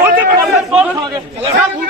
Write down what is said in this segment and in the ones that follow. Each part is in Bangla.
বলতে ভুল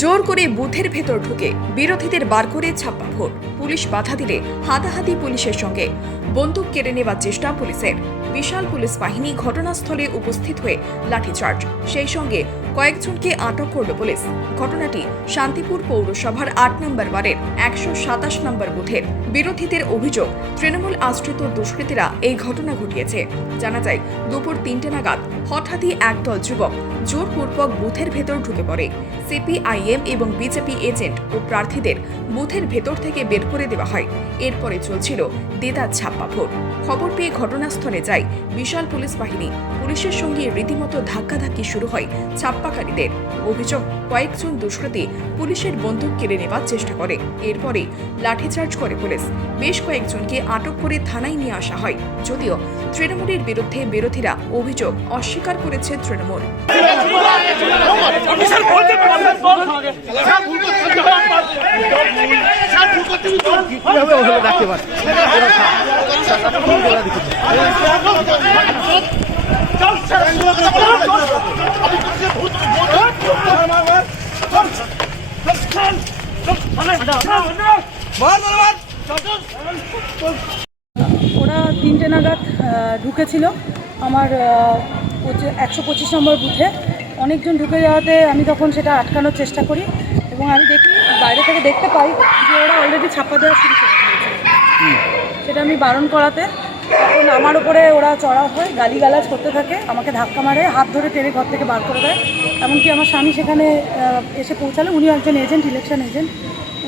জোর করে বুথের ভেতর ঢুকে বিরোধীদের বার করে ছাপ্পা ভোট। পুলিশ বাধা দিলে হাতাহাতি পুলিশের সঙ্গে। বন্দুক কেড়ে নেবার চেষ্টা পুলিশের। বিশাল পুলিশ বাহিনী ঘটনাস্থলে উপস্থিত হয়ে লাঠিচার্জ। সেই সঙ্গে কয়েকজনকে আটক করল পুলিশ। ঘটনাটি শান্তিপুর পৌরসভার আট নম্বর বারের একশো সাতাশ নম্বর বুথের। বিরোধীদের অভিযোগ, তৃণমূল আশ্রিত দুষ্কৃতীরা এই ঘটনা ঘটিয়েছে। জানা যায়, দুপুর তিনটে নাগাদ হঠাৎই একদল যুবক জোরপূর্বক বুথের ভেতর ঢুকে পড়ে। সিপিআইএম এবং বিজেপি এজেন্ট ও প্রার্থীদের বুথের ভেতর থেকে বের করে দেওয়া হয়। এরপরে চলছিল দেদার ছাপ্পা ভোট। খবর পেয়ে ঘটনাস্থলে যায় বিশাল পুলিশ বাহিনী পুলিশের সঙ্গে রীতিমতো ধাক্কাধাক্কি শুরু হয় ছাপ্পাকারীদের অভিযোগ কয়েকজন দুষ্কৃতী পুলিশের বন্দুক কেড়ে নেবার চেষ্টা করে। এরপরে লাঠিচার্জ করে পুলিশ। বেশ কয়েকজনকে আটক করে থানায় নিয়ে আসা হয়। যদিও তৃণমূলের বিরুদ্ধে বিরোধীরা অভিযোগ অস্বীকার করেছে তৃণমূল। রাখতে পারে ওরা তিনটে নাগাদ ঢুকেছিল আমার একশো পঁচিশ নম্বর বুথে। অনেকজন ঢুকে যাওয়াতে আমি তখন সেটা আটকানোর চেষ্টা করি এবং আমি দেখি বাইরে থেকে দেখতে পাই যে ওরা অলরেডি ছাপ্পা দেওয়া শুরু করে দিয়েছে। সেটা আমি বারণ করাতে। তখন আমার উপরে ওরা চড়া হয়, গালিগালাজ করতে থাকে, আমাকে ধাক্কা মারে, হাত ধরে টেনে ঘর থেকে বার করে দেয়। এমনকি আমার স্বামী সেখানে এসে পৌঁছালে, উনি একজন এজেন্ট ইলেকশন এজেন্ট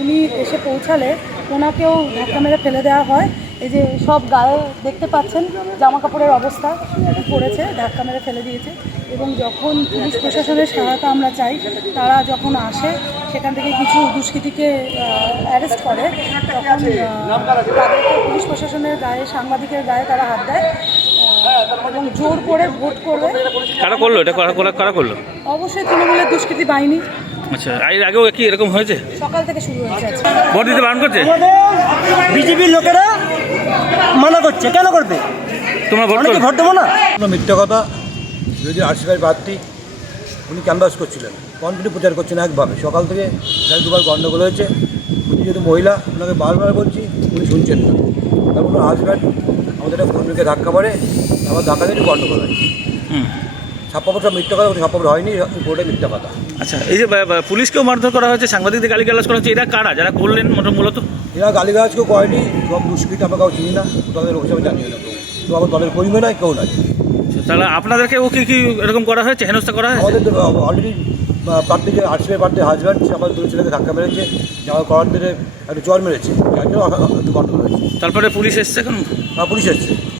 উনি এসে পৌঁছালে, ওনাকেও ধাক্কা মেরে ফেলে দেওয়া হয়। এই যে সব গায়ে দেখতে পাচ্ছেন জামা কাপড়ের অবস্থা পড়েছে ধাক্কা মেরে ফেলে দিয়েছে এবং যখন পুলিশ প্রশাসনের সহায়তা আমরা চাই তারা যখন আসে সেখান থেকে কিছু দুষ্কৃতীকে অ্যারেস্ট করে তখন তাদেরকে পুলিশ প্রশাসনের গায়ে সাংবাদিকের গায়ে তারা হাত দেয় এবং জোর করে ভোট করবে কারা করল? এটা কারা কারা- কারা করল? অবশ্যই তৃণমূলের দুষ্কৃতী বাহিনী। আচ্ছা এর আগেও কি এরকম হয়েছে? সকাল থেকে শুরু হয়েছে। ভোট দিতে বারণ করছে? বিজেপির লোকেরা মানা করছে কেন করবে? তোমরা ভোট অনেকে ভোট দেবো না? কোনো মিথ্যা কথা যদি আশিফাই প্রার্থী উনি ক্যানভাস করছিলেন কনফিডেন্ট প্রচার করছেন একভাবে। সকাল থেকে এক দুবার গণ্ডগোল হয়েছে। উনি যেহেতু মহিলা ওনাকে বারবার বলছি উনি শুনছেন না। তারপর আসবেন হাজব্যান্ড আমাদের একটা কর্মীকে ধাক্কা পড়ে আবার ধাক্কা দিয়ে গণ্ডগোল হয়। ছাপ্পাপড় সব মিথ্যা কথা ছাপ্পাপড় হয়নি পুরোটাই মিথ্যা কথা। আচ্ছা এই যে পুলিশকেও মারধর করা হয়েছে সাংবাদিকদের গালি গালাজ করা হচ্ছে এরা কারা? যারা করলেন মূলত? এরা গালিগালাজ কেউ করেনি সব দুষ্কৃতি আমরা কাউ চিনি না তাদের লোক হিসাবে জানিও না কেউ তো আমার দলের কর্মী নয় কেউ নয়। আচ্ছা, তাহলে আপনাদেরকেও কি কি এরকম করা হয়েছে হেনস্থা করা হয়েছে? আমাদের অলরেডি প্রার্থী যে আর্টসের প্রার্থী হাজব্যান্ড সে আমার দুটো ছেলেকে ধাক্কা মেরেছে আমার করার দিনে একটা জ্বর মেরেছে তারপরে পুলিশ এসছে এখন? আর পুলিশ এসছে।